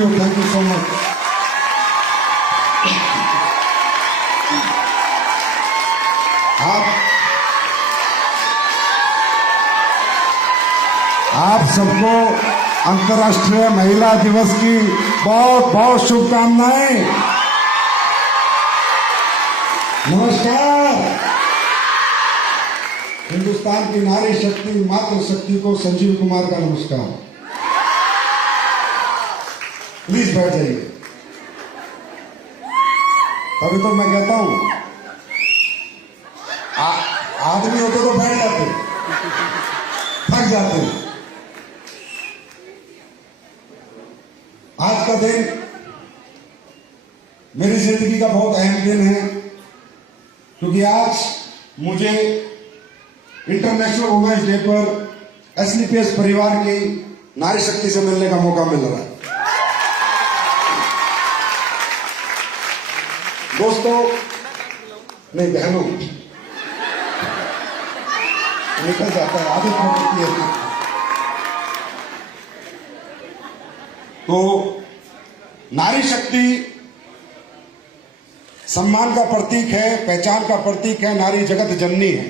Thank you so much. आप सबको अंतर्राष्ट्रीय महिला दिवस की बहुत बहुत शुभकामनाएं। नमस्कार। हिंदुस्तान की नारी शक्ति मातृशक्ति को संजीव कुमार का नमस्कार। प्लीज बैठ जाइए। तभी तो मैं कहता हूं आदमी होते तो बैठ जाते, थक जाते। आज का दिन मेरी जिंदगी का बहुत अहम दिन है, क्योंकि आज मुझे इंटरनेशनल वुमेन्स डे पर एसलीपीएस परिवार की नारी शक्ति से मिलने का मौका मिल रहा है। दोस्तों, नहीं बहनों, निकल जाता है, आदत होती है। तो नारी शक्ति सम्मान का प्रतीक है, पहचान का प्रतीक है। नारी जगत जननी है।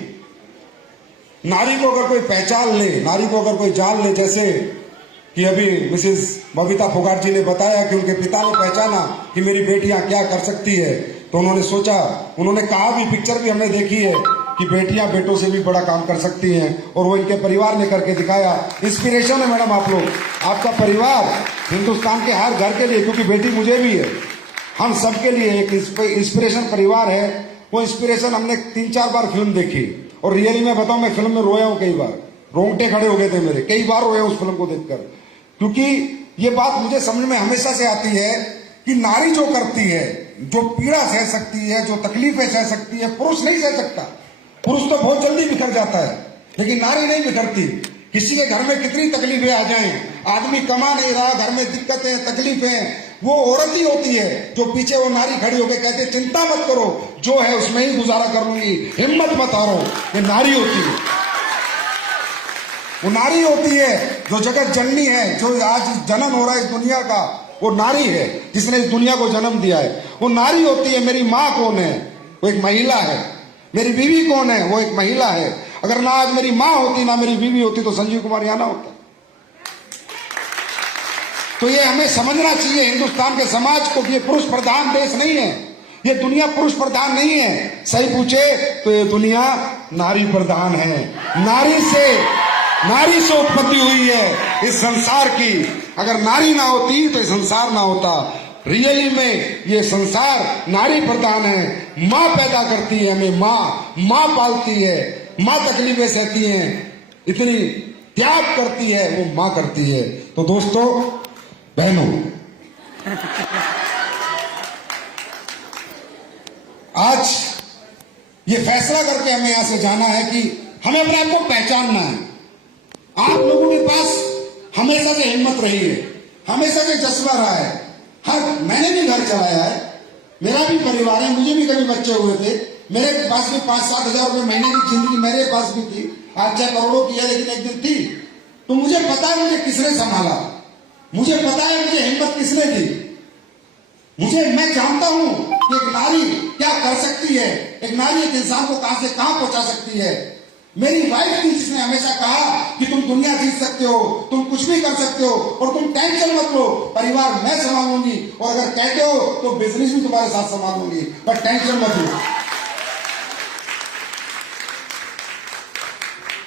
नारी को अगर कोई पहचान ले, नारी को अगर कोई जान ले, जैसे कि अभी मिसेस बबीता फोगाट जी ने बताया कि उनके पिता ने पहचाना कि मेरी बेटियां क्या कर सकती है, तो उन्होंने सोचा, उन्होंने कहा भी, पिक्चर भी हमने देखी है कि बेटियां बेटों से भी बड़ा काम कर सकती हैं, और वो इनके परिवार ने करके दिखाया। इंस्पिरेशन है मैडम आप लोग, आपका परिवार हिंदुस्तान के हर घर के लिए, क्योंकि बेटी मुझे भी है, हम सबके लिए एक इंस्पिरेशन परिवार है। वो इंस्पिरेशन हमने 3-4 बार फिल्म देखी, और रियली मैं बताऊं, मैं फिल्म में रोया हूं कई बार, रोंगटे खड़े हो गए थे मेरे, कई बार रोया उस फिल्म को देखकर। क्योंकि ये बात मुझे समझ में हमेशा से आती है कि नारी जो करती है, जो पीड़ा सह सकती है, जो तकलीफें सह सकती है, पुरुष नहीं सह सकता। पुरुष तो बहुत जल्दी बिखर जाता है, लेकिन नारी नहीं बिखरती। किसी के घर में कितनी तकलीफें आ जाएं, आदमी कमा नहीं रहा, घर में दिक्कतें तकलीफें, वो औरत ही होती है जो पीछे वो नारी खड़ी होकर कहते चिंता मत करो, जो है उसमें ही गुजारा कर लूंगी, हिम्मत मत हारो। ये नारी होती है। वो नारी होती है जो जगत जननी है, जो आज जन्म हो रहा है इस दुनिया का, वो नारी है जिसने इस दुनिया को जन्म दिया है। वो नारी होती है। मेरी माँ कौन है? वो एक महिला है। मेरी बीवी कौन है? वो एक महिला है। अगर ना आज मेरी माँ होती, ना मेरी बीवी होती, तो संजीव कुमार यहां ना होता। तो ये हमें समझना चाहिए हिंदुस्तान के समाज को कि ये पुरुष प्रधान देश नहीं है, ये दुनिया पुरुष प्रधान नहीं है। सही पूछे तो ये दुनिया नारी प्रधान है। नारी से उत्पत्ति हुई है इस संसार की। अगर नारी ना होती तो ये संसार ना होता। रियली में ये संसार नारी प्रधान है। माँ पैदा करती है हमें, माँ पालती है, माँ तकलीफें सहती है, इतनी त्याग करती है, वो माँ करती है। तो दोस्तों, बहनों, आज ये फैसला करके हमें यहां से जाना है कि हमें अपने आप को पहचानना है। आप लोगों के पास हमेशा से हिम्मत रही है, हमेशा से जज्बा रहा है। मैंने भी घर चलाया है, मेरा भी परिवार है, मुझे भी कभी बच्चे हुए थे, मेरे पास भी 5-7 हजार रुपए महीने की जिंदगी मेरे पास भी थी। आज 6 करोड़ों की है, लेकिन एक दिन थी। तो मुझे पता है मुझे किसने संभाला, मुझे पता है मुझे हिम्मत किसने दी। मैं जानता हूं कि एक नारी क्या कर सकती है, एक नारी एक इंसान को कहां से कहां पहुंचा सकती है। मेरी वाइफ थी जिसने हमेशा कहा कि तुम दुनिया जीत सकते हो, तुम कुछ भी कर सकते हो, और तुम टेंशन मत लो, परिवार मैं संभालूंगी, और अगर कहते हो तो बिजनेस भी तुम्हारे साथ संभालूंगी, पर टेंशन मत लो।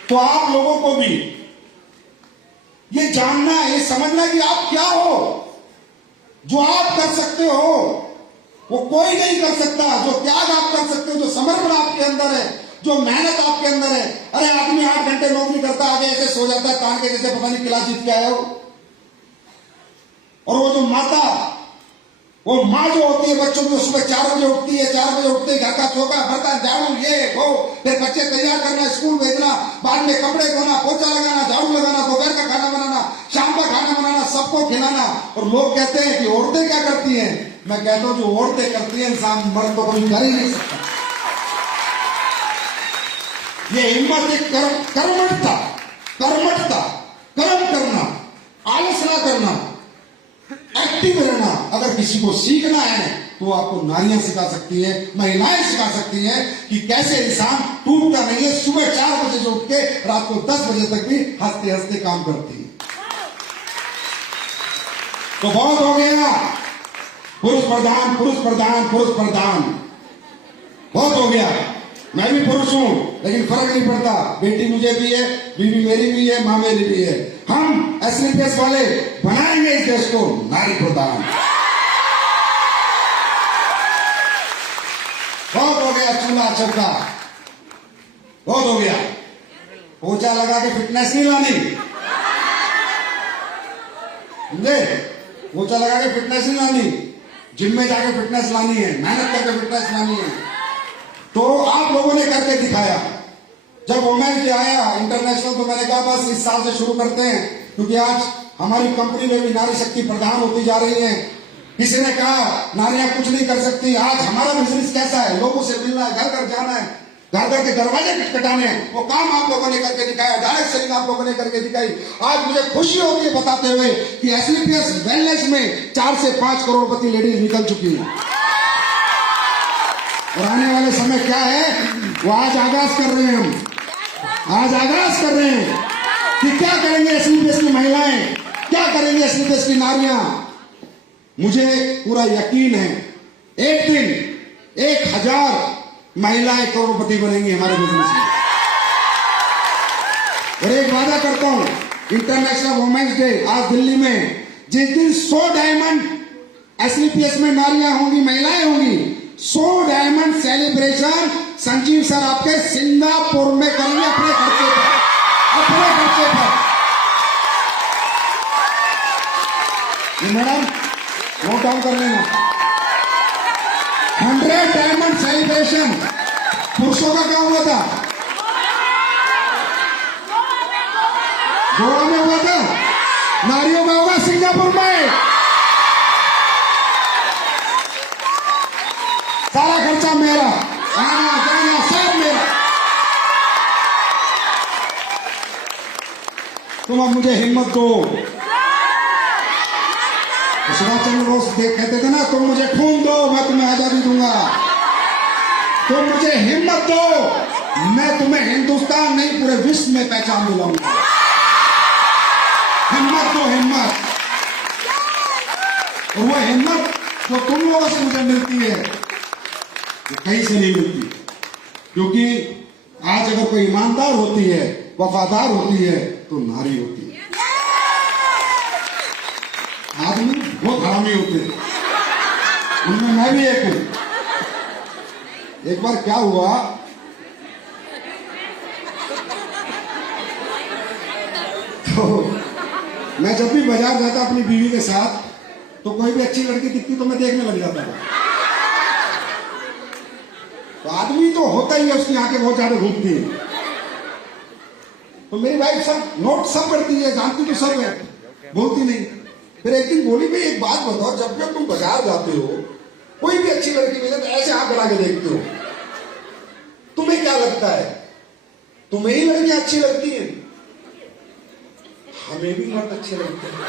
तो आप लोगों को भी ये जानना है, ये समझना कि आप क्या हो। जो आप कर सकते हो वो कोई नहीं कर सकता। जो त्याग आप कर सकते हो, जो समर्पण आपके अंदर है, जो मेहनत आपके अंदर है। अरे आदमी 8 घंटे नौकरी करता, आगे ऐसे सो जाता है तान के, जैसे पता नहीं क्लास जीत के आया हो। और वो जो माँ जो होती है बच्चों की, सुबह 4 बजे उठती है, 4 बजे उठते घर का चौका बर्तन झाड़ू ये वो, फिर बच्चे तैयार करना, स्कूल भेजना, बाद में कपड़े धोना, पोछा लगाना, झाड़ू लगाना, दोपहर का खाना बनाना, शाम का खाना बनाना, सबको खिलाना। और लोग कहते हैं कि औरतें क्या करती हैं। मैं कहता हूं जो औरतें करती है इंसान मर्द तो कभी कर ही नहीं सकता। ये हिम्मत एक कर्मठता, कर्म करना, आलस ना करना। एक्टिव रहना अगर किसी को सीखना है तो आपको नारियां सिखा सकती है, महिलाएं सिखा सकती हैं कि कैसे इंसान टूटता नहीं है, सुबह 4 बजे से उठ के रात को 10 बजे तक भी हंसते हंसते काम करती है। तो बहुत हो गया पुरुष प्रधान पुरुष प्रधान पुरुष प्रधान, बहुत हो गया। मैं भी पुरुष हूं लेकिन फर्क नहीं पड़ता, बेटी मुझे भी है, बीवी मेरी भी है, मां मेरी भी है। हम एसलीपीएस वाले बनाएंगे इस देश को नारी प्रधान। बहुत हो गया चूल्हा चौका, बहुत हो गया। पोछा लगा के फिटनेस नहीं लानी, समझे? पोछा लगा के फिटनेस नहीं लानी, जिम में जाके फिटनेस लानी है, मेहनत करके फिटनेस लानी है। तो आप लोगों ने करके दिखाया। जब वुमेन्स डे आया इंटरनेशनल तो मैंने कहा बस इस साल से शुरू करते हैं, क्योंकि आज हमारी कंपनी में भी नारी शक्ति प्रधान होती जा रही है। किसी ने कहा नारियां कुछ नहीं कर सकती, आज हमारा बिजनेस कैसा है, लोगों से मिलना है, घर घर जाना है, घर घर के दरवाजे खटखटाने हैं, वो काम आप लोगों ने करके दिखाया, डायरेक्ट सेलिंग आप लोगों ने करके दिखाई। आज मुझे खुशी होती है बताते हुए कि एसलीपीएस वेलनेस में 4 से 5 करोड़पति लेडीज निकल चुकी है। और आने वाले समय क्या है वो आज आगाज कर रहे हैं, हम आज आगाज कर रहे हैं कि क्या करेंगे एसलीपीएस की महिलाएं, क्या करेंगे एसलीपीएस की नारियां। मुझे पूरा यकीन है एक दिन 1000 महिलाएं करोड़पति बनेंगी हमारे बिजनेस में। और एक वादा करता हूं, इंटरनेशनल वुमेन्स डे आज दिल्ली में, जिस दिन 100 डायमंड एसलीपीएस में नारियां होंगी, महिलाएं होंगी, 100 डायमंड सेलिब्रेशन संजीव सर आपके सिंगापुर में करेंगे अपने खर्चे पर, अपने खर्चे पर। मैडम नोट डाउन कर लेना, 100 डायमंड सेलिब्रेशन। पुरुषों का क्या हुआ था? गोवा में हुआ था, नारियों का होगा सिंगापुर में। सारा खर्चा मेरा, आना जाना सब मेरा। तुम अब मुझे हिम्मत दो। सुभाष चंद्र बोस कहते थे ना, तुम मुझे खून दो मैं तुम्हें आजादी दूंगा। तुम मुझे हिम्मत दो, मैं तुम्हें हिंदुस्तान नहीं पूरे विश्व में पहचान दिलाऊंगा। हिम्मत दो, हिम्मत। और वो हिम्मत जो तुम लोगों से मुझे मिलती है वो कहीं से नहीं मिलती, क्योंकि आज अगर कोई ईमानदार होती है, वफादार होती है तो नारी होती है। आदमी बहुत हरामी होते हैं, उनमें मैं भी एक हूं। एक बार क्या हुआ, तो मैं जब भी बाजार जाता अपनी बीवी के साथ, तो कोई भी अच्छी लड़की दिखती तो मैं देखने लग जाता था। तो आदमी तो होता ही है, उसकी आंखें बहुत ज्यादा घूमती है। तो मेरी वाइफ सब नोट सब करती है, जानती तो सब है, बोलती नहीं। फिर एक दिन बोली, भाई एक बात बताओ, जब जब तुम बाजार जाते हो कोई भी अच्छी लड़की मिले तो ऐसे आंख बढ़ा के देखते हो, तुम्हें क्या लगता है तुम्हें ही लड़कियां अच्छी लगती है? हमें भी मर्द अच्छे लगते हैं,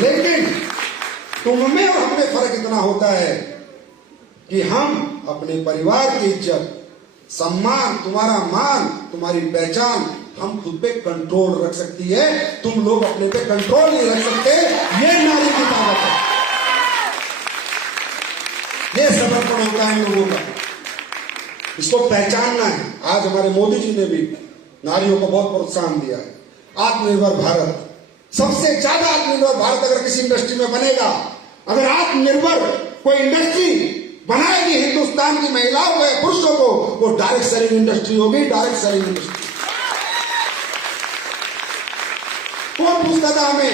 लेकिन तुम में और हमें फर्क इतना होता है कि हम अपने परिवार की इज्जत, सम्मान, तुम्हारा मान, तुम्हारी पहचान हम खुद पे कंट्रोल रख सकती है, तुम लोग अपने पे कंट्रोल नहीं रख सकते। ये नारी की ताकत है, ये समर्पण होता है इन लोगों का, इसको पहचानना है। आज हमारे मोदी जी ने भी नारियों को बहुत प्रोत्साहन दिया है। आत्मनिर्भर भारत, सबसे ज्यादा आत्मनिर्भर भारत अगर किसी इंडस्ट्री में बनेगा, अगर आत्मनिर्भर कोई इंडस्ट्री बनाएगी हिंदुस्तान की महिलाओं को, पुरुषों को, वो डायरेक्ट सेलिंग इंडस्ट्री होगी, डायरेक्ट सेलिंग इंडस्ट्री। कौन पूछता था हमें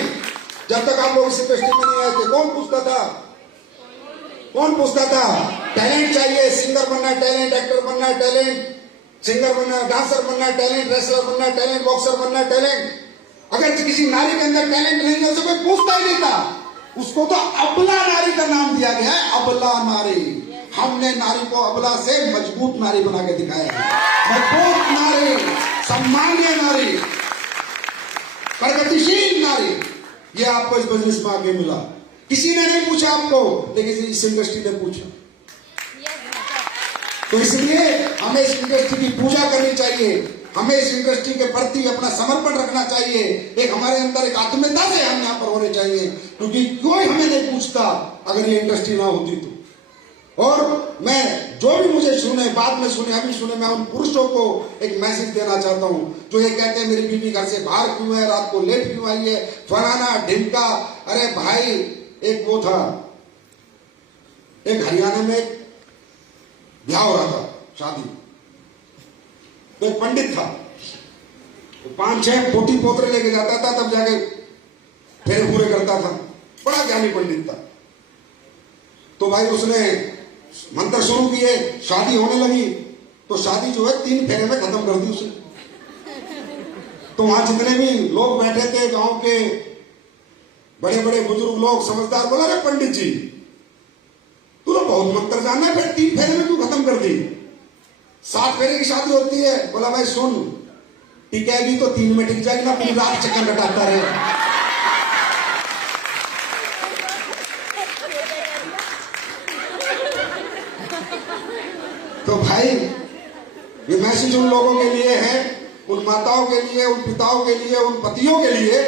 जब तक आप लोग इस इंडस्ट्री में नहीं आए थे? कौन पूछता था? कौन पूछता था? टैलेंट चाहिए, सिंगर बनना है टैलेंट, एक्टर बनना है टैलेंट, सिंगर बनना है, डांसर बनना है टैलेंट, रेसलर बनना है टैलेंट, बॉक्सर बनना है टैलेंट। अगर किसी नारी के अंदर टैलेंट नहीं है उसे कोई पूछता ही नहीं था। उसको तो अबला नारी का नाम दिया गया है, अबला नारी। हमने नारी को अबला से मजबूत नारी बना के दिखाया है, मजबूत नारी, सम्मानीय नारी, प्रगतिशील नारी। ये आपको इस बिजनेस में आगे मिला। किसी ने नहीं पूछा आपको, लेकिन इस इंडस्ट्री ने पूछा। तो इसलिए हमें इस इंडस्ट्री की पूजा करनी चाहिए, हमें इस इंडस्ट्री के प्रति अपना समर्पण रखना चाहिए। एक हमारे अंदर एक आत्मीयता से हम यहाँ पर होने चाहिए, क्योंकि कोई हमें नहीं पूछता अगर ये इंडस्ट्री ना होती तो। और मैं जो भी मुझे सुने, बाद में सुने, अभी सुने, मैं उन पुरुषों को एक मैसेज देना चाहता हूं जो ये कहते हैं मेरी बीवी घर से बाहर क्यों है, रात को लेट क्यों आई है, फलाना ढिमका। अरे भाई, एक वो था, एक हरियाणा में एक ब्याह हो रहा था, शादी, तो एक पंडित था, तो 5-6 पोती पोतरे लेके जाता था, तब जाके फेरे पूरे करता था। बड़ा ज्ञानी पंडित था। तो भाई उसने मंत्र शुरू किए, शादी होने लगी, तो शादी जो है 3 फेरे में खत्म कर दी उसने। तो वहां जितने भी लोग बैठे थे, गांव के बड़े बड़े बुजुर्ग लोग, समझदार, बोला अरे पंडित जी, तू तो बहुत मंत्र जानना है, फिर 3 फेरे में तू खत्म कर दी, 7 फेरे की शादी होती है। बोला भाई सुन, टिकेगी तो 3 में टिक जाएगी ना, पूरी रात चक्कर कटाता रहे। तो भाई, ये मैसेज उन लोगों के लिए है, उन माताओं के लिए, उन पिताओं के लिए, उन पतियों के लिए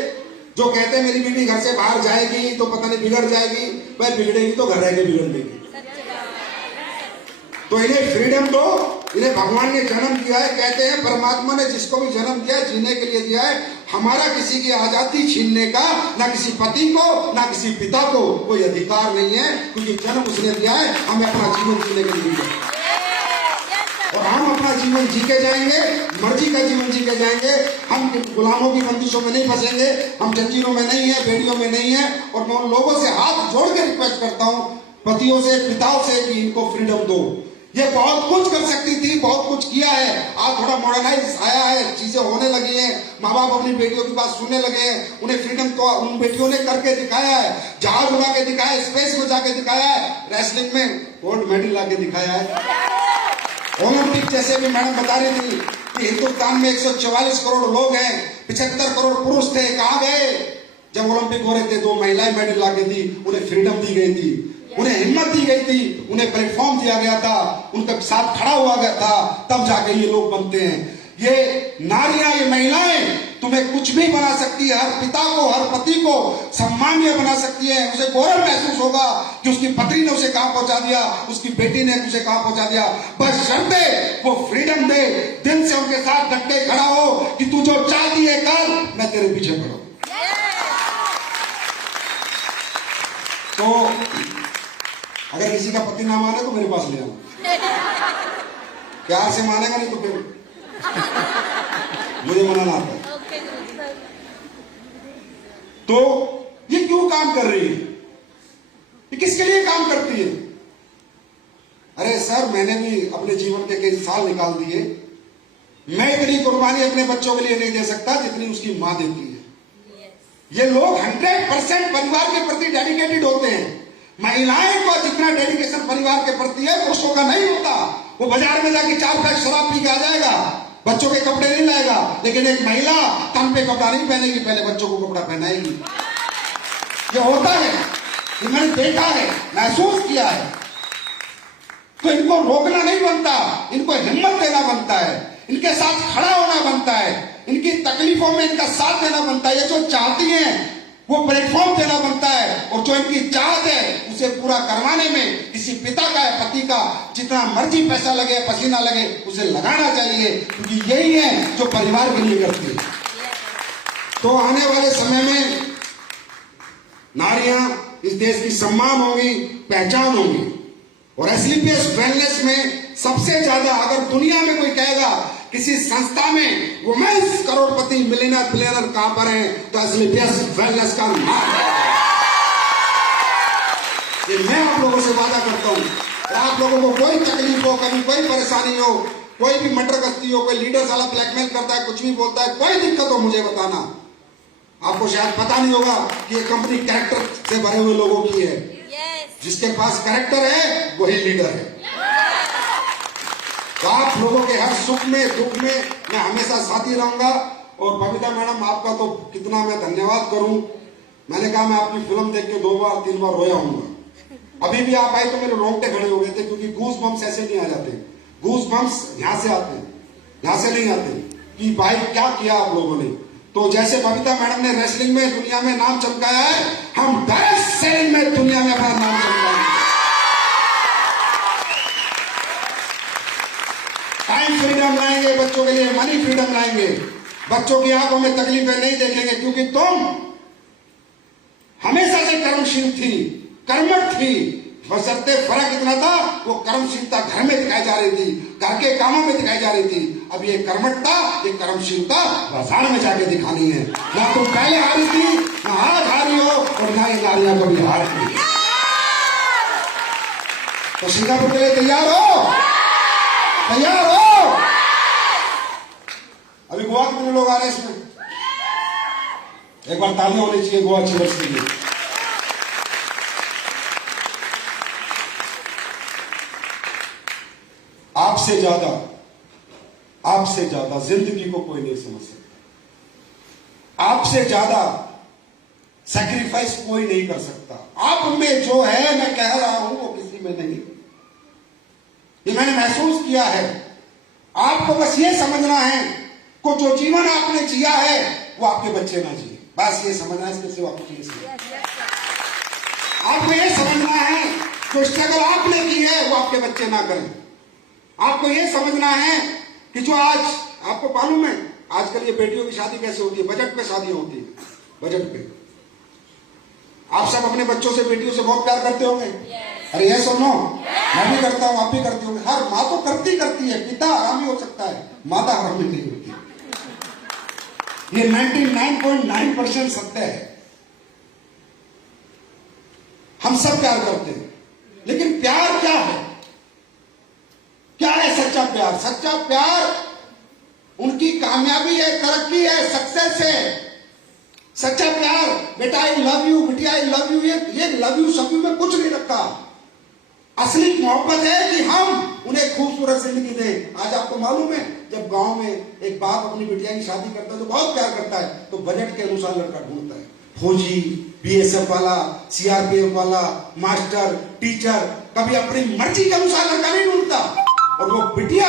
जो कहते हैं मेरी बीवी घर से बाहर जाएगी तो पता नहीं बिगड़ जाएगी। भाई बिगड़ेगी तो घर रह के बिगड़ देगी। तो इन्हें फ्रीडम दो, इन्हें भगवान ने जन्म दिया है। कहते हैं परमात्मा ने जिसको भी जन्म दिया है जीने के लिए दिया है। हमारा किसी की आजादी छीनने का ना किसी पति को ना किसी पिता को कोई अधिकार नहीं है, क्योंकि जन्म उसने दिया है, हमें अपना जीवन जीने के लिए दिया है। और हम अपना जीवन जी के जाएंगे, मर्जी का जीवन जी के जाएंगे। हम गुलामों की बंदिशों में नहीं फंसेंगे, हम जंजीरों में नहीं है, बेड़ियों में नहीं है। और मैं उन लोगों से हाथ जोड़ के रिक्वेस्ट करता हूं, पतियों से, पिताओं से, कि इनको फ्रीडम दो। ये बहुत कुछ कर सकती थी, बहुत कुछ किया है, आज थोड़ा मॉडर्नाइज आया है, चीजें होने लगी हैं, माँ बाप अपनी बेटियों की बात सुनने लगे हैं। उन्हें फ्रीडम तो उन बेटियों ने करके दिखाया है, जहाज उड़ा के दिखाया है, स्पेस में जाके दिखाया है, रेसलिंग में गोल्ड मेडल लाके दिखाया है। ओलंपिक जैसे भी मैडम बता रही थी कि हिंदुस्तान में 144 करोड़ लोग हैं, 75 करोड़ पुरुष थे, कहां गए? जब ओलंपिक हो रहे थे 2 महिलाएं मेडल लाके दी, उन्हें फ्रीडम दी गई थी, उन्हें हिम्मत दी गई थी, उन्हें प्लेटफॉर्म दिया गया था, उनके साथ खड़ा हुआ गया था, तब जाके ये लोग बनते हैं। ये नारियां, ये महिलाएं तुम्हें कुछ भी बना सकती है। हर पिता को, हर पति को सम्मानीय बना सकती है। उसे गौरव महसूस होगा कि उसकी पत्नी ने उसे कहां पहुंचा दिया, उसकी बेटी ने उसे कहां पहुंचा दिया। बस शर्ते वो फ्रीडम दे, दिल से उनके साथ डट के खड़ा हो कि तू जो चाहती है कर, मैं तेरे पीछे खड़ा हूं। तो अगर किसी का पति ना माने तो मेरे पास ले आओ, प्यार से मानेगा, नहीं तो फिर मुझे मनाना आता है। तो ये क्यों काम कर रही है, ये किसके लिए काम करती है? अरे सर, मैंने भी अपने जीवन के कई साल निकाल दिए, मैं इतनी कुर्बानी अपने बच्चों के लिए नहीं दे सकता जितनी उसकी मां देती है। ये लोग 100% परिवार के प्रति डेडिकेटेड होते हैं। महिलाएं को जितना डेडिकेशन परिवार के प्रति है, पुरुषों का नहीं होता। वो बाजार में जाके 4 पैक शराब पी के आ जाएगा, बच्चों के कपड़े नहीं लाएगा, लेकिन एक महिला तन पे कपड़ा नहीं पहनेगी, पहले बच्चों को कपड़ा पहनाएगी। ये होता है, ये मैंने देखा है, महसूस किया है। तो इनको रोकना नहीं बनता, इनको हिम्मत देना बनता है, इनके साथ खड़ा होना बनता है, इनकी तकलीफों में इनका साथ देना बनता है। ये जो चाहती हैं वो प्लेटफॉर्म देना बनता है, और जो इनकी चाहत है उसे पूरा करवाने में किसी पिता का या पति का जितना मर्जी पैसा लगे, पसीना लगे, उसे लगाना चाहिए, क्योंकि यही है जो परिवार के लिए करती है। तो आने वाले समय में नारियां इस देश की सम्मान होंगी, पहचान होंगी। और एसलीपीएस वेलनेस में सबसे ज्यादा, अगर दुनिया में कोई कहेगा किसी संस्था में वुमेन्स करोड़पति मिलियनर प्लेयर कहां पर है, तो एसलीपीएस वेलनेस का नाम है। ये मैं आप लोगों से वादा करता हूं। और आप लोगों को कोई तकलीफ हो, कभी कोई परेशानी हो, कोई भी मटर गश्ती हो, कोई लीडर साला ब्लैकमेल करता है, कुछ भी बोलता है, कोई दिक्कत हो, मुझे बताना। आपको शायद पता नहीं होगा कि ये कंपनी कैरेक्टर से भरे हुए लोगों की है। जिसके पास कैरेक्टर है वही लीडर है। तो आप लोगों के हर सुख में दुख में मैं हमेशा साथी रहूंगा। और बबीता मैडम, आपका तो कितना मैं धन्यवाद करूं मैंने कहा मैं आपकी फिल्म देख के 2 बार 3 बार रोया हूँ। अभी भी आप आए तो मेरे रोंगटे खड़े हो गए थे, क्योंकि गूस बम्स ऐसे नहीं आ जाते। गूस बम्स यहां से आते हैं, यहां से नहीं आते कि भाई क्या किया आप लोगों ने। तो जैसे बबीता मैडम ने रेसलिंग में दुनिया में नाम चमकाया है, हम बेस्ट सेलिंग में दुनिया में अपना नाम चमकाएंगे। टाइम फ्रीडम लाएंगे बच्चों के लिए, मनी फ्रीडम लाएंगे। बच्चों की आंखों में तकलीफें नहीं देखेंगे, क्योंकि तुम हमेशा से कर्मशील थी, कर्मठ थी। बशर्ते फर्क इतना था, वो कर्मशीलता घर में दिखाई जा रही थी, घर के कामों में दिखाई जा रही थी। अब ये कर्मठता, ये कर्मशीलता बाजार में जाके दिखानी है। ना तुम पहले हारी थी, ना आज हारी हो, और ना ये नारियां कभी हारती। तो सिंगापुर के लिए तैयार हो? तैयार हो? अभी गोवा के कितने लोग आ रहे हैं इसमें? एक बार तालियां होनी चाहिए गोवा चिल्ड्रंस के लिए। आपसे ज्यादा जिंदगी को कोई नहीं समझ सकता। आपसे ज्यादा सैक्रिफाइस कोई नहीं कर सकता। आप में जो है, मैं कह रहा हूं, वो किसी में नहीं। ये मैंने महसूस किया है। आपको बस ये समझना है को जो जीवन आपने जिया है वो आपके बच्चे ना जिए, बस ये समझना है। इसमें सिर्फ आपको ये आपको ये समझना है जो स्ट्रगल आपने की है वो आपके बच्चे ना करें। आपको ये समझना है कि जो आज आपको मालूम है आजकल ये बेटियों की शादी कैसे होती है, बजट पे शादी होती है, बजट पे। आप सब अपने बच्चों से, बेटियों से बहुत प्यार करते होंगे। अरे ये सुनो, मैं भी करता हूं, आप भी करते होंगे। हर माँ तो करती है, पिता आरामी हो सकता है, माता आरामी नहीं होती। ये 99.9% सत्य है। हम सब प्यार करते हैं, लेकिन प्यार क्या है? क्या है सच्चा प्यार? सच्चा प्यार उनकी कामयाबी है, तरक्की है, सक्सेस है। सच्चा प्यार, बेटा आई लव यू, बिटिया आई लव यू, ये लव यू सब में कुछ नहीं रखा। असली मोहब्बत है कि हम उन्हें खूबसूरत जिंदगी दें। आज आपको मालूम है, जब गांव में एक बाप अपनी बिटिया की शादी करता है तो बहुत प्यार करता है, तो बजट के अनुसार लड़का ढूंढता है। फौजी, बीएसएफ वाला, सीआरपीएफ वाला, मास्टर, टीचर, कभी अपनी मर्जी के अनुसार लड़का नहीं ढूंढता। और वो बिटिया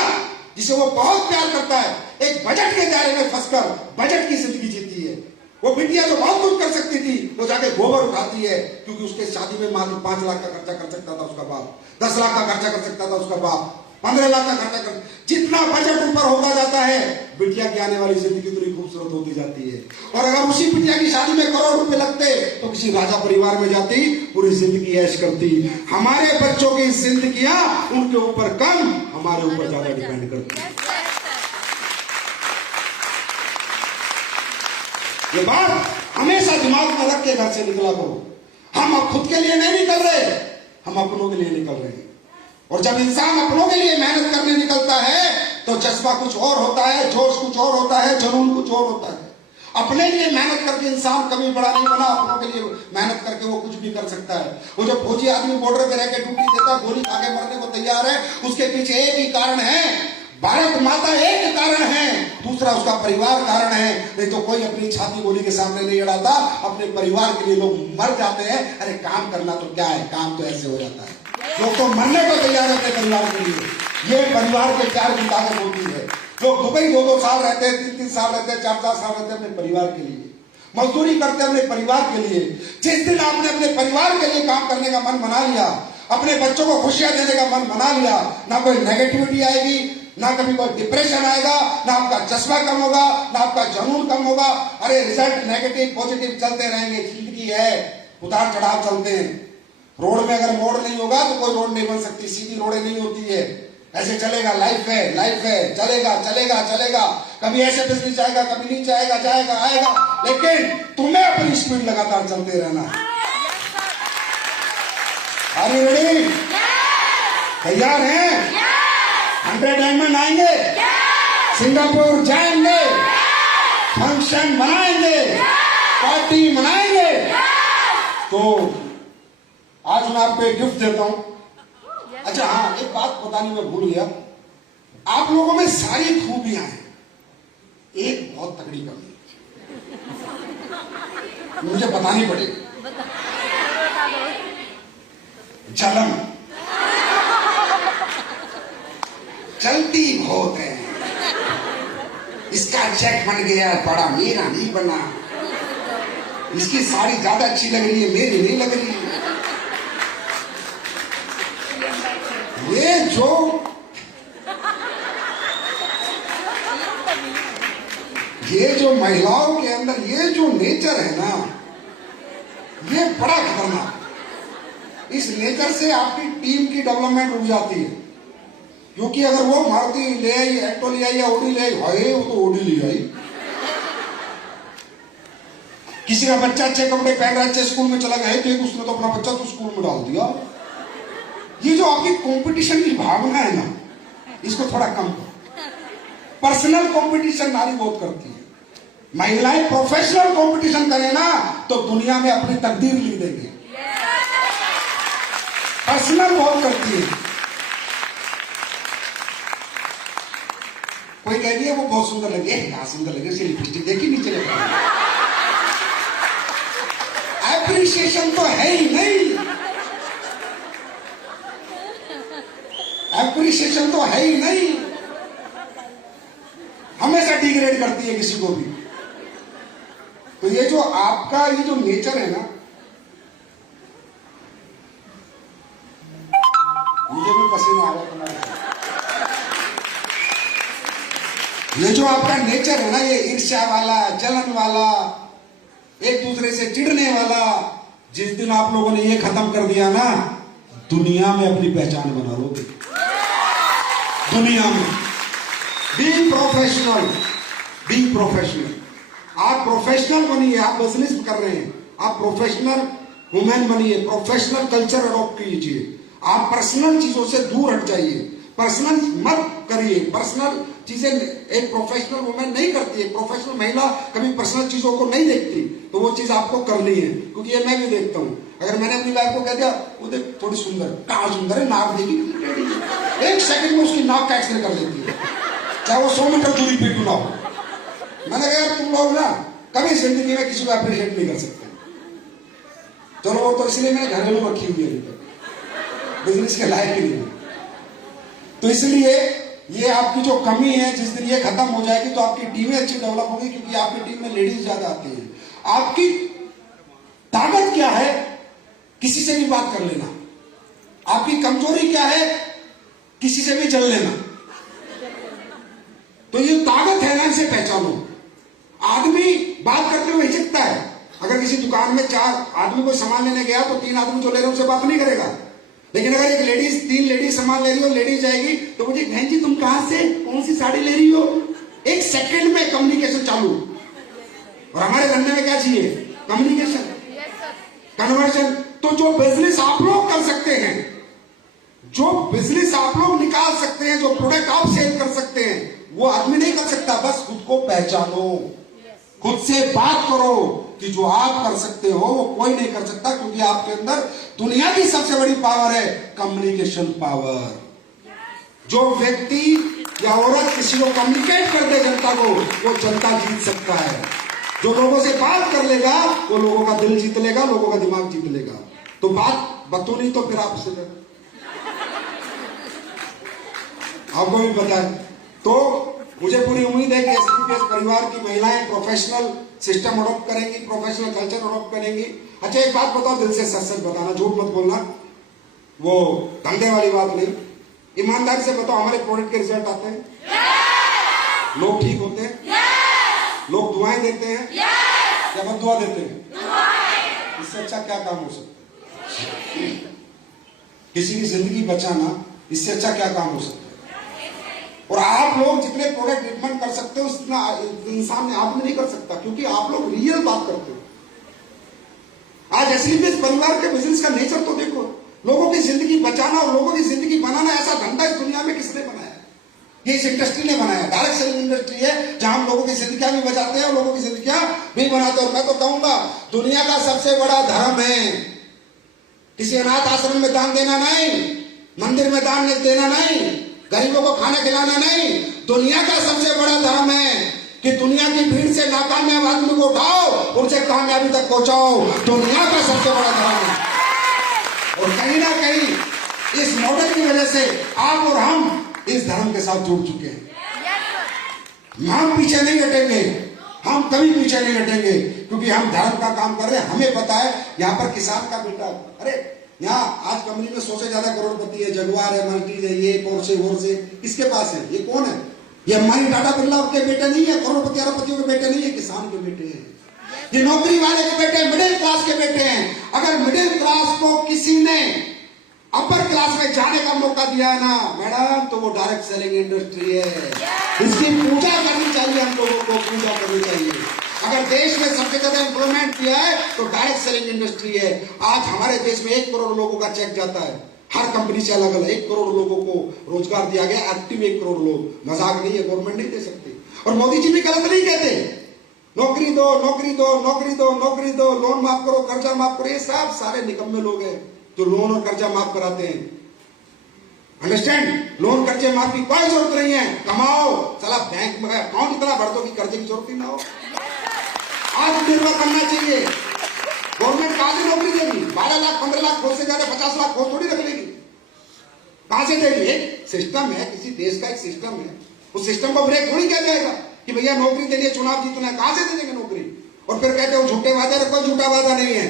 जिसे वो बहुत प्यार करता है, एक बजट के दायरे में फंसकर बजट की जिंदगी जीती है। वो बिटिया जो बहुत कुछ कर सकती थी, वो जाके गोबर उठाती है, क्योंकि उसके शादी में मात्र 5 लाख का खर्चा कर सकता था उसका बाप, 10 लाख का खर्चा कर सकता था उसका बाप, 15 लाख का खर्चा कर। जितना बजट ऊपर होता जाता है, बिटिया की आने वाली जिंदगी उतनी खूबसूरत होती जाती है। और अगर उसी बिटिया की शादी में करोड़ रुपए लगते तो किसी राजा परिवार में जाती, पूरी जिंदगी ऐश करती। हमारे बच्चों की जिंदगियां उनके ऊपर कम, हमारे ऊपर ज्यादा डिपेंड करती है। ये बात हमेशा दिमाग में रख के घर से निकला करो। हम अब खुद के लिए नहीं निकल रहे, हम अपनों के लिए निकल रहे हैं। और जब इंसान अपनों के लिए मेहनत करने निकलता है तो जज्बा कुछ और होता है, जोश कुछ और होता है, जुनून कुछ और होता है। अपने लिए मेहनत करके इंसान कभी बड़ा नहीं बना, अपनों के लिए मेहनत करके वो कुछ भी कर सकता है। वो जो फौजी आदमी बॉर्डर पे रहकर ड्यूटी देता है, गोली खा के मरने को तैयार है, उसके पीछे एक ही कारण है, भारत माता एक कारण है, दूसरा उसका परिवार कारण है। नहीं तो कोई अपनी छाती गोली के सामने नहीं अड़ाता, अपने परिवार के लिए लोग मर जाते हैं। अरे काम करना तो क्या है, काम तो ऐसे हो जाता है। लोग तो मरने को तैयार रहते हैं परिवार के लिए। ये परिवार के प्यार की ताकत होती है। लोग दुबई 2-2 साल रहते हैं, 3-3 साल रहते हैं, 4-4 साल रहते हैं अपने परिवार के लिए, मजदूरी करते हैं अपने परिवार के लिए। जिस दिन आपने अपने परिवार के लिए काम करने का मन बना लिया, अपने बच्चों को खुशियां देने का मन बना लिया, ना कोई नेगेटिविटी आएगी, ना कभी कोई डिप्रेशन आएगा, ना आपका जज्बा कम होगा, ना आपका जुनून कम होगा। अरे रिजल्ट नेगेटिव पॉजिटिव चलते रहेंगे, जिंदगी है, उतार चढ़ाव चलते हैं। रोड में अगर मोड़ नहीं होगा तो कोई रोड नहीं बन सकती, सीधी रोडें नहीं होती है। ऐसे चलेगा, लाइफ है, चलेगा चलेगा चलेगा। कभी ऐसे बिजनेस जाएगा, कभी नीचे आएगा, जाएगा आएगा, लेकिन तुम्हें अपनी स्पीड लगातार चलते रहना है। Are you ready? तैयार हैं? 100 डायमंड आएंगे, सिंगापुर जाएंगे, फंक्शन मनाएंगे, पार्टी मनाएंगे। तो आज मैं आपको एक गिफ्ट देता हूं। अच्छा हाँ, एक बात बतानी मैं भूल गया, आप लोगों में सारी खूबियां हैं, एक बहुत तगड़ी कमी है। मुझे बतानी पड़ेगी। जलन चलती बहुत है, इसका चेक बन गया बड़ा, मेरा नहीं बना, इसकी साड़ी ज्यादा अच्छी लग रही है, मेरी नहीं लग रही। ये जो महिलाओं के अंदर ये जो नेचर है ना, ये बड़ा खतरनाक है। इस नेचर से आपकी टीम की डेवलपमेंट रुक जाती है, क्योंकि अगर वो मारुति ले आई, एक्टो ले आई या ओडी ले आई, भाई वो तो ओडी ले आई। किसी का बच्चा अच्छे कपड़े पहन रहा है, अच्छे स्कूल में चला गया है, तो उसने तो अपना बच्चा तो स्कूल में डाल दिया। ये जो आपकी कंपटीशन की भावना है ना, इसको थोड़ा कम करो। पर्सनल कंपटीशन नारी बहुत करती है। महिलाएं प्रोफेशनल कंपटीशन करें ना तो दुनिया में अपनी तकदीर लिख देंगे। पर्सनल बहुत करती है। कोई कह रही है वो बहुत सुंदर लगे, क्या सुंदर लगे, उसकी लिपस्टिक देखी नहीं चलेगा। एप्रिसिएशन तो है ही नहीं, एप्रिसिएशन तो है ही नहीं, हमेशा डिग्रेड करती है किसी को भी। तो ये जो आपका ये जो नेचर है ना, मुझे भी पसीना आ रहा तुम्हारे। ये जो आपका नेचर है ना, ये ईर्ष्या वाला, जलन वाला, एक दूसरे से चिढ़ने वाला, जिस दिन आप लोगों ने ये खत्म कर दिया ना, दुनिया में अपनी पहचान बना लोगे। दुनिया में बी प्रोफेशनल, बी प्रोफेशनल। आप प्रोफेशनल बनिए, आप बिजनेस कर रहे हैं, आप प्रोफेशनल वुमेन बनिए, प्रोफेशनल कल्चर अडॉप्ट कीजिए। आप पर्सनल चीजों से दूर हट जाइए, पर्सनल मत करिए। पर्सनल चीजें एक प्रोफेशनल वुमेन नहीं करती है, प्रोफेशनल महिला कभी पर्सनल चीजों को नहीं देखती, तो वो चीज आपको करनी है। क्योंकि ये मैं भी देखता हूं, अगर मैंने अपनी वाइफ को कह दिया वो देख थोड़ी सुंदर, कहाँ सुंदर है, नाक देखी, एक सेकंड में उसकी नाक का एक्सरे कर देती है, चाहे वो 100 मीटर दूरी पे क्यों ना हो। मैंने कहा यार तुम लोग ना कभी जिंदगी में किसी को अप्रिशिएट नहीं कर सकते। चलो वो तो इसलिए मैंने घरेलू रखी हुई है, बिजनेस के लायक ही नहीं। तो इसलिए ये आपकी जो कमी है, जिस दिन ये खत्म हो जाएगी तो आपकी टीमें अच्छी डेवलप होगी, क्योंकि आपकी टीम में लेडीज ज्यादा आती हैं। आपकी ताकत क्या है? किसी से भी बात कर लेना। आपकी कमजोरी क्या है? किसी से भी चल लेना। तो ये ताकत है ना, इसे पहचानो। आदमी बात करते हुए हिचकता है। अगर किसी दुकान में 4 आदमी को सामान लेने गया तो 3 आदमी जो ले रहे हैं उनसे बात नहीं करेगा। लेकिन अगर एक लेडीज 3 लेडीज सामान ले रही हो, लेडीज जाएगी तो मुझे बहन जी तुम कहां से कौन सी साड़ी ले रही हो, एक सेकंड में कम्युनिकेशन चालू। और हमारे धंधे में क्या चाहिए? Communication, conversion. तो जो बिजनेस आप लोग कर सकते हैं, जो बिजनेस आप लोग निकाल सकते हैं, जो प्रोडक्ट आप सेल कर सकते हैं, वो आदमी नहीं कर सकता। बस खुद को पहचानो, खुद से बात करो कि जो आप कर सकते हो वो कोई नहीं कर सकता, क्योंकि आपके अंदर दुनिया की सबसे बड़ी पावर है कम्युनिकेशन पावर। जो व्यक्ति या औरत किसी को कम्युनिकेट कर दे जनता को, वो जनता जीत सकता है। जो लोगों से बात कर लेगा वो लोगों का दिल जीत लेगा, लोगों का दिमाग जीत लेगा। तो बात बतूनी तो फिर आपसे आपको भी पता है। तो मुझे पूरी उम्मीद है कि एसपीपीएस परिवार की महिलाएं प्रोफेशनल सिस्टम अडॉप्ट करेंगी, प्रोफेशनल कल्चर अडॉप्ट करेंगी। अच्छा एक बात बताओ, दिल से सच सच बताना, झूठ मत बोलना, वो धंधे वाली बात नहीं। ईमानदारी से बताओ, हमारे प्रोडक्ट के रिजल्ट आते हैं? लोग ठीक होते हैं? लोग दुआएं देते हैं या बददुआ देते हैं? इससे अच्छा क्या काम हो सकता है? किसी की जिंदगी बचाना, इससे अच्छा क्या काम हो सकता है? और आप लोग जितने प्रोडक्ट ट्रीटमेंट कर सकते हो उतना इंसान आदमी नहीं कर सकता, क्योंकि आप लोग रियल बात करते हो। आज एसपीपीएस परिवार के बिजनेस का नेचर तो देखो, लोगों की जिंदगी बचाना और लोगों की जिंदगी बनाना, ऐसा धंधा इस दुनिया में किसने बनाया? ये इस इंडस्ट्री ने बनाया। डायरेक्ट सेलिंग इंडस्ट्री है, जहां हम लोगों की जिंदगियां भी बचाते हैं और लोगों की जिंदगियां भी बनाते हैं। और मैं तो कहूंगा दुनिया का सबसे बड़ा धर्म है किसी अनाथ आश्रम में दान देना नहीं, मंदिर में दान देना नहीं, गरीबों को खाना खिलाना नहीं। दुनिया का सबसे बड़ा धर्म है कि दुनिया की भीड़ से नाकामयाब आदमी को उठाओ, उनसे कामयाबी तक पहुंचाओ। दुनिया का सबसे बड़ा धर्म है। और कहीं ना कहीं इस मॉडल की वजह से आप और हम इस धर्म के साथ जुड़ चुके हैं। हम पीछे नहीं हटेंगे, हम कभी पीछे नहीं हटेंगे, क्योंकि हम धर्म का काम कर रहे हैं। हमें पता है यहाँ पर किसान का बेटा, अरे यहाँ आज कंपनी में 100 से ज्यादा करोड़पति है, जगुआर है, मल्टीज है, ये पोर्से वोर्से, किसके पास है? ये कौन है? ये अंबानी टाटा बिरला के बेटे नहीं है, करोड़पति अरबपतियों के बेटे नहीं है, किसान के बेटे हैं। ये नौकरी वाले के बेटे, मिडिल क्लास के बेटे हैं। अगर मिडिल क्लास को किसी ने अपर क्लास में जाने का मौका दिया है ना मैडम, तो वो डायरेक्ट सेलिंग इंडस्ट्री है। इसकी पूजा करनी चाहिए, हम लोगों को पूजा करनी चाहिए। अगर देश में सबसे ज्यादा एम्प्लॉयमेंट किया है तो डायरेक्ट सेलिंग इंडस्ट्री है। आज हमारे देश में 1 करोड़ लोगों का चेक जाता है, हर कंपनी से अलग अलग 1 करोड़ लोगों को रोजगार दिया गया, एक्टिव 1 करोड़ लोग। मजाक नहीं है, गवर्नमेंट नहीं दे सकती। और मोदी जी भी गलत नहीं कहते, नौकरी दो, नौकरी दो, नौकरी दो, नौकरी दो, लोन माफ करो, कर्जा माफ करो। ये सब सारे निकम्मे लोग हैं जो लोन और कर्जा माफ कराते हैं। अंडरस्टैंड? लोन कर्जे माफ की कोई जरूरत नहीं है। कमाओ, चला बैंक में अकाउंट इतना भर दो कि कर्जे की जरूरत ही ना हो। आत्मनिर्भर बनना चाहिए। गवर्नमेंट कहां से नौकरी देगी? 12 लाख 15 लाख खोज से ज्यादा 50 लाख खोज थोड़ी रख लेगी। कहां से देगी? एक सिस्टम है, किसी देश का एक सिस्टम है। उस सिस्टम को ब्रेक थोड़ी किया जाएगा कि भैया नौकरी देनी है, चुनाव जीतना है। कहां से दे देंगे नौकरी? और फिर कहते हो झूठे वादे। कोई झूठा वादा नहीं है,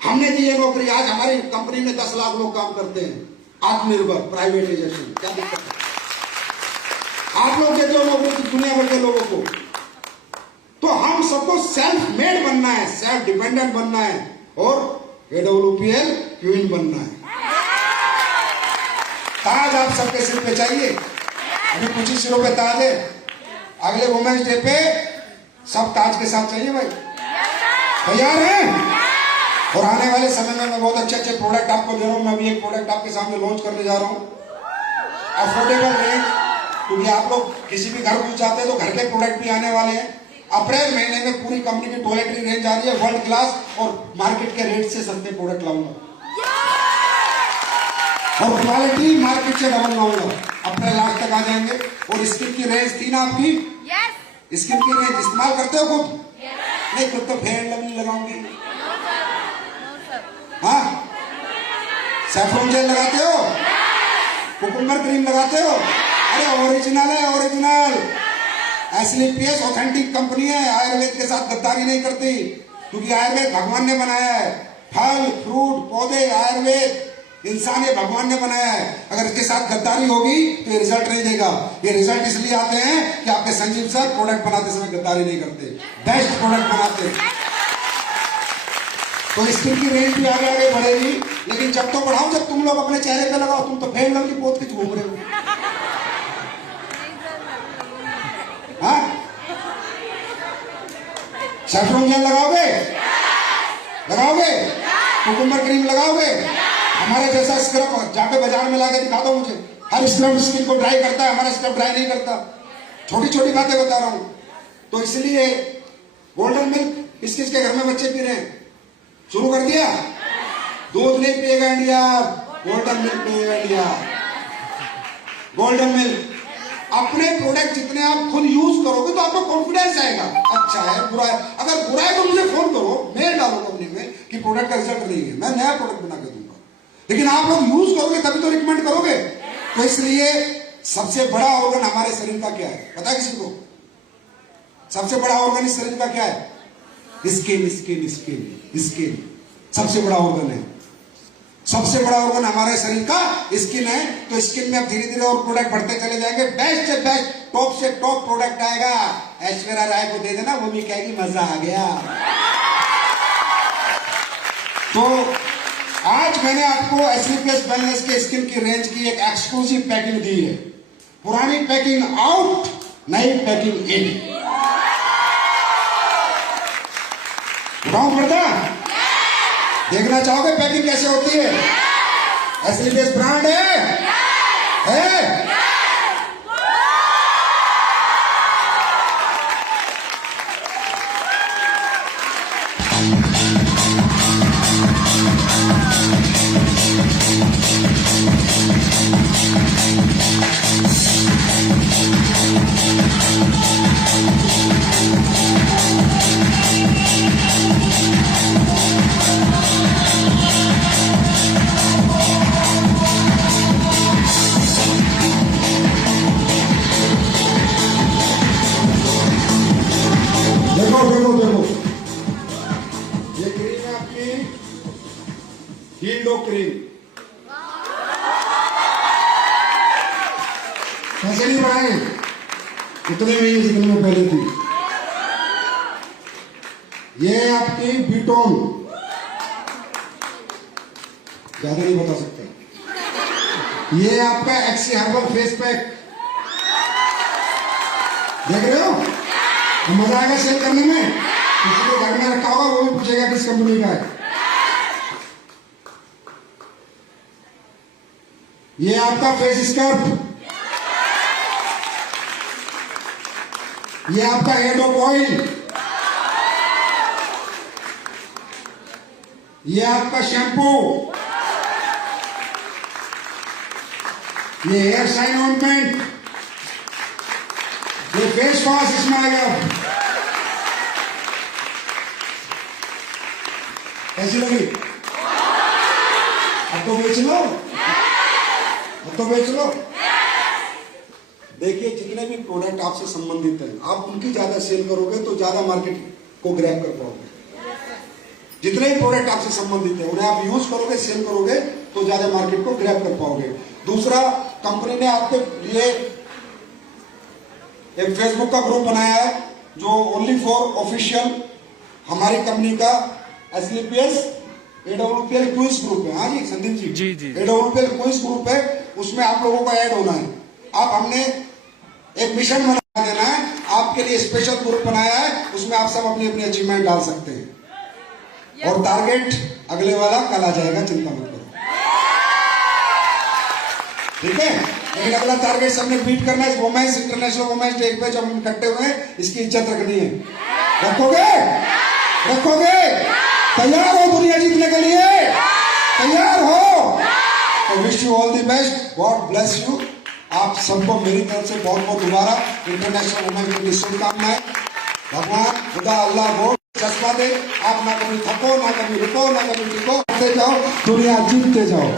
हमने दी है नौकरी। आज हमारी कंपनी में 10 लाख लोग काम करते हैं। आत्मनिर्भर प्राइवेटाइजेशन, क्या दिक्कत है? आप लोग देते हो नौकरी दुनिया भर के लोगों को। तो हम सबको सेल्फ मेड बनना है, सेल्फ डिपेंडेंट बनना है और AWPL क्वीन बनना है। ताज आप सबके सिर पे चाहिए। अभी कुछ ही सिरों पे ताज है, अगले वुमेन्स डे पे सब ताज के साथ चाहिए भाई। तैयार हैं? और आने वाले समय में मैं बहुत अच्छे अच्छे प्रोडक्ट आपको दे रहा हूं। मैं अभी एक प्रोडक्ट आपके सामने लॉन्च करने जा रहा हूं, अफोर्डेबल रेट। क्योंकि आप लोग किसी भी घर घुस जाते हैं तो घर के प्रोडक्ट भी आने वाले हैं। अप्रैल महीने में पूरी कंपनी की टॉयलेटरी रेंज आ रही है, वर्ल्ड क्लास, और मार्केट के रेट से सस्ते प्रोडक्ट लाऊंगा और क्वालिटी मार्केट से डबल लाऊंगा। अप्रैल लास्ट तक आ जाएंगे। और स्किन की रेंज 3 आपकी। स्किन की रेंज इस्तेमाल करते हो खुद? नहीं, खुद तो फेयर लवली लगाऊंगी। हाँ, सैफरन जेल लगाते हो? कुकुम्बर क्रीम लगाते हो? अरे ओरिजिनल है, ओरिजिनल। एसलीपीएस ऑथेंटिक कंपनी है, आयुर्वेद के साथ गद्दारी नहीं करती। क्योंकि आयुर्वेद भगवान ने बनाया है। फल फ्रूट पौधे आयुर्वेद, इंसान ये भगवान ने बनाया है। अगर इसके साथ गद्दारी होगी तो ये रिजल्ट नहीं देगा। ये रिजल्ट इसलिए आते हैं कि आपके संजीव सर प्रोडक्ट बनाते समय गद्दारी नहीं करते, बेस्ट प्रोडक्ट बनाते हैं। तो स्किन की रेंज भी आगे आगे बढ़ेगी। लेकिन जब तो बढ़ाओ जब तुम लोग अपने चेहरे पे लगाओ। तुम तो फेयर लवली पोत के घूम रहे हो। हाँ, सैफरन जेल लगाओगे? लगाओगे? कुकुम्बर क्रीम लगाओगे? हमारे जैसा स्क्रब जाके बाजार में लाके दिखा दो मुझे। हर स्क्रब स्किन को ड्राई करता है, हमारा स्क्रब ड्राई नहीं करता। छोटी छोटी बातें बता रहा हूं। तो इसलिए गोल्डन मिल्क किस किस के घर में बच्चे पी रहे हैं? शुरू कर दिया? दूध नहीं पिएगा इंडिया, गोल्डन मिल्क पिएगा इंडिया। Golden milk. अपने प्रोडक्ट जितने आप खुद यूज करोगे तो आपको कॉन्फिडेंस आएगा। अच्छा है, बुरा है, अगर बुरा है तो मुझे फोन करो, मेल डालो कंपनी में कि प्रोडक्ट का रिजल्ट नहीं है, मैं नया प्रोडक्ट बना के दूंगा। लेकिन आप लोग यूज करोगे तभी तो रिकमेंड करोगे। तो इसलिए सबसे बड़ा ऑर्गन हमारे शरीर का क्या है पता है किसी को? सबसे बड़ा ऑर्गन इस शरीर का क्या है? स्किन, स्किन, स्किन, स्किन सबसे बड़ा ऑर्गन है। सबसे बड़ा ऑर्गन हमारे शरीर का स्किन है। तो स्किन में अब धीरे धीरे और प्रोडक्ट बढ़ते चले जाएंगे। बेस्ट से बेस्ट, टॉप से टॉप प्रोडक्ट आएगा। ऐश्वर्या राय को दे देना, वो भी कहेगी मजा आ गया। तो आज मैंने आपको एसलीपीएस वेलनेस के स्किन की रेंज की एक एक्सक्लूसिव पैकिंग दी है। पुरानी पैकिंग आउट, नई पैकिंग इन। बताऊं पर्दा? देखना चाहोगे पैकिंग कैसे होती है? एसलीपीएस ब्रांड है? पैसे नहीं बढ़ाए उतने में ही जितने में पहले थी। ये आपकी बीटोन, ज्यादा नहीं बता सकते। ये आपका एक्सी हर्बल फेस पैक, देख रहे हो? मजा आएगा सेल करने में। किसी के घर में रखा होगा वो भी पूछेगा किस कंपनी का है। ये आपका फेस स्क्रब, ये आपका हेड ऑफ ऑयल, ये आपका शैम्पू, ये हेयर शाइन ऑइंटमेंट, ये फेस वॉश इसमें आएगा। कैसी लगी? अब तो बेच लो, अब तो बेच लो। देखिए जितने भी प्रोडक्ट आपसे संबंधित हैं आप उनकी ज्यादा सेल करोगे तो ज्यादा मार्केट को ग्रैब कर पाओगे। जितने भी प्रोडक्ट आपसे संबंधित हैं उन्हें आप यूज करोगे, सेल करोगे तो ज्यादा मार्केट को ग्रैब कर पाओगे। दूसरा, कंपनी ने आपके लिए एक फेसबुक का ग्रुप बनाया है जो ओनली फॉर ऑफिशियल हमारी कंपनी का एसलीपीएस एडब्ल्यूपीएल क्विज ग्रुप है। हाँ जी Sandeep ji, AWPL quiz group है, उसमें आप लोगों को ऐड होना है। आप हमने एक मिशन बना देना है, आपके लिए स्पेशल ग्रुप बनाया है, उसमें आप सब अपनी अपनी अचीवमेंट डाल सकते हैं। और टारगेट अगले वाला कल आ जाएगा, चिंता मत करो, ठीक है? लेकिन अगला टारगेट सबने बीट करना है। वुमेन्स इंटरनेशनल वुमेन्स डे पे जब हम इकट्ठे हुए इसकी इज्जत रखनी है। रखोगे? रखोगे? तैयार हो दुनिया जीतने के लिए? तैयार हो? तो wish you all the best, God bless you. आप सबको मेरी तरफ से बहुत बहुत दोबारा इंटरनेशनल वुमेन डे की शुभकामनाएं। भगवान खुदा अल्लाह को चश्मा दे, आप ना कभी थको, ना कभी रुको, ना कभी टिको, जाओ, दुनिया जीतते जाओ।